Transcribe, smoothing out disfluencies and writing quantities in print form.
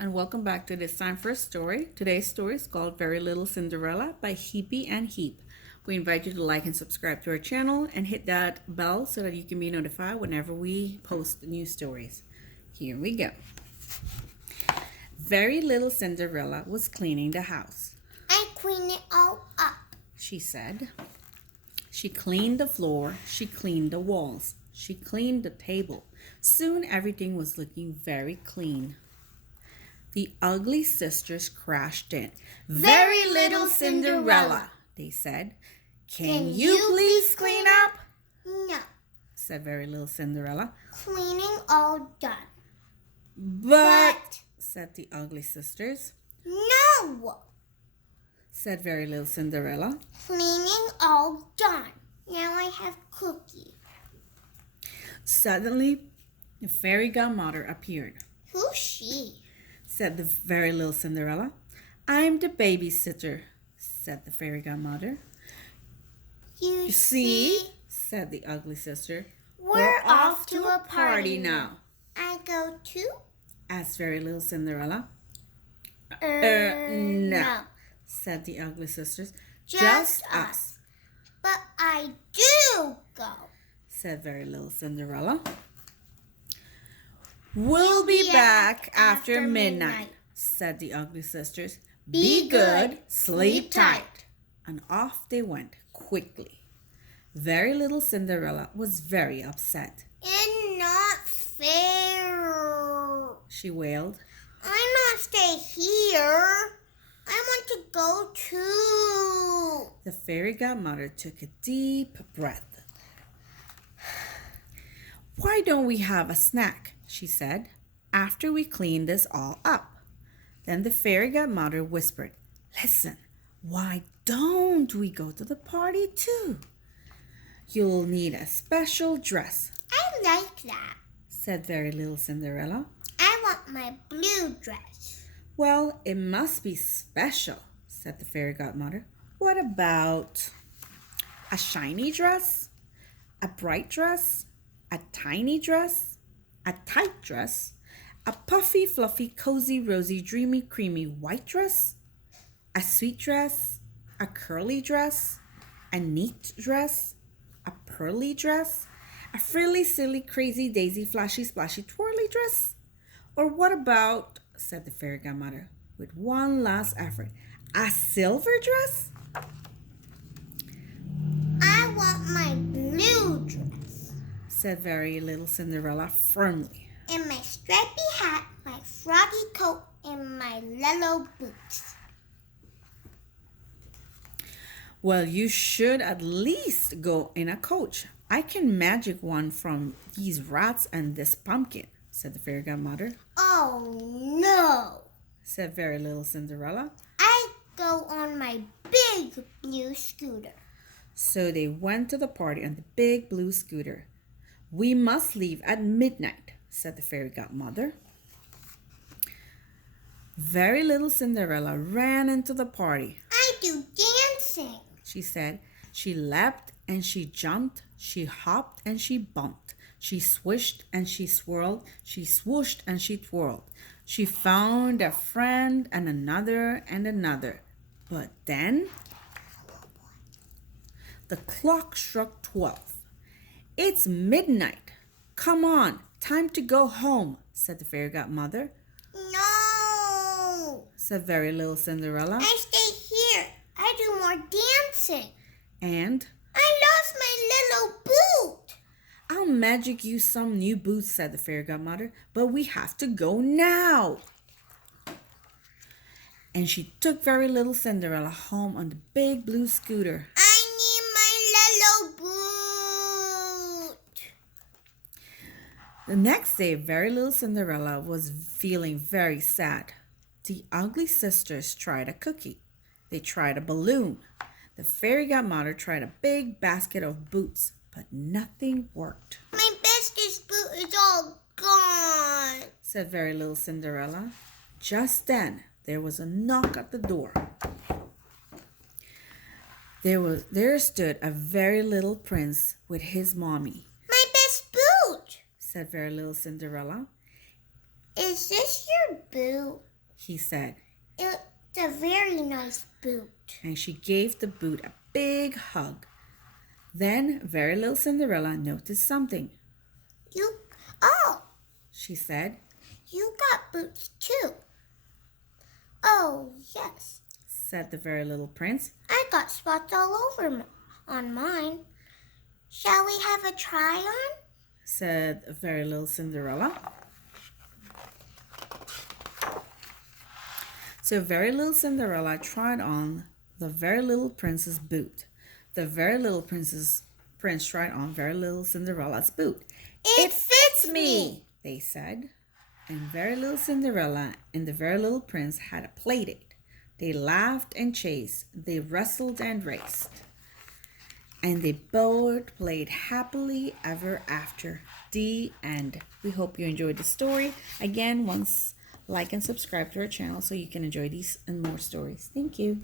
and welcome back to This Time for a Story. Today's story is called Very Little Cinderella by Heapy and Heap. We invite you to like and subscribe to our channel and hit that bell so that you can be notified whenever we post new stories. Here we go. Very little Cinderella was cleaning the house. I cleaned it all up, she said. She cleaned the floor, she cleaned the walls, she cleaned the table. Soon everything was looking very clean. The ugly sisters crashed in. Very little Cinderella, they said. Can you please clean up? No, said Very Little Cinderella. cleaning all done. But, said the ugly sisters. No, Said Very Little Cinderella. cleaning all done. Now I have cookie. Suddenly, the Fairy Godmother appeared. Who's she? Said the Very Little Cinderella. I'm the babysitter, said the Fairy Godmother. You see, said the ugly sister. We're off to a party now, I go too? asked Very Little Cinderella. No, said the ugly sisters. Just us. But I do go, said Very Little Cinderella. We'll be back after midnight, said the ugly sisters. Be good, sleep tight. And off they went quickly. Very Little Cinderella was very upset. It's not fair. She wailed. I'm not stay here. I want to go too. The Fairy Godmother took a deep breath. Why don't we have a snack, she said, after we clean this all up? Then the Fairy Godmother whispered, Listen, why don't we go to the party too? You'll need a special dress, I like that. said Very Little Cinderella. I want my blue dress. Well, it must be special, said the Fairy Godmother. What about a shiny dress? A bright dress? A tiny dress? A tight dress? A puffy, fluffy, cozy, rosy, dreamy, creamy white dress? A sweet dress? A curly dress? A neat dress? A pearly dress? A frilly, silly, crazy, daisy, flashy, splashy, twirly dress? Or what about, said the Fairy Godmother, with one last effort, a silver dress? I want my blue dress. Said Very Little Cinderella firmly. And my stripy hat, my froggy coat, and my yellow boots. Well, you should at least go in a coach. I can magic one from these rats and this pumpkin, said the Fairy Godmother. Oh no, Said Very Little Cinderella. I go on my big blue scooter. So they went to the party on the big blue scooter. We must leave at midnight, said the Fairy Godmother. Very Little Cinderella ran into the party. I do dancing, She said. She leapt and she jumped, she hopped and she bumped. She swished and she swirled, she swooshed and she twirled. She found a friend and another and another. But then the clock struck 12. It's midnight. Come on, time to go home, said the Fairy Godmother. No, Said Very Little Cinderella. I stay here. I do more dancing. And I lost my little boot. I'll magic you some new boots, said the Fairy Godmother, but we have to go now. And she took Very Little Cinderella home on the big blue scooter. I need my little boot. The next day, Very Little Cinderella was feeling very sad. The ugly sisters tried a cookie. They tried a balloon. The Fairy Godmother tried a big basket of boots, but nothing worked. My bestest boot is all gone, Said Very Little Cinderella. Just then, there was a knock at the door. There stood a very little prince with his mommy. My best boot. Said Very Little Cinderella. Is this your boot? he said. It's a very nice boot. And she gave the boot a big hug. Then very little Cinderella noticed something. She said. You got boots too. Oh, yes, said the very little prince. I got spots all over on mine. Shall we have a try on? Said very little Cinderella. So very little Cinderella tried on the very little prince's boot. The very little prince tried on very little Cinderella's boot. It fits me, they said. And very little Cinderella and the very little prince had a play date. They laughed and chased. They wrestled and raced. And they both played happily ever after. The end. We hope you enjoyed the story. Again, like and subscribe to our channel so you can enjoy these and more stories. Thank you.